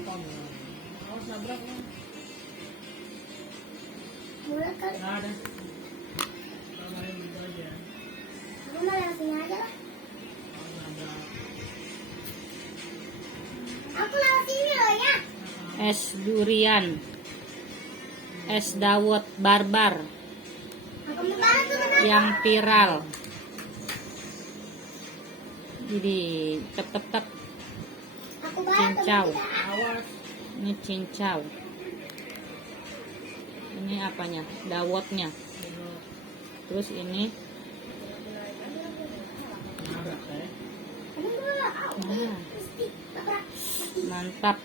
Awas nabrak kan? Mulut kali. Nggak ada. Kemarin gitu aja. Aku mau yang sini aja lah. Awas nabrak. Aku lewat sini loh ya. Es durian, es dawet barbar Aku mau bantu kenapa? yang viral. Jadi tep. Aku bantu. Cincau. Awas. Ini cincau. Ini apanya? Dawetnya. Terus ini Nabrak saya. Aduh, nah, mesti nabrak. mantap.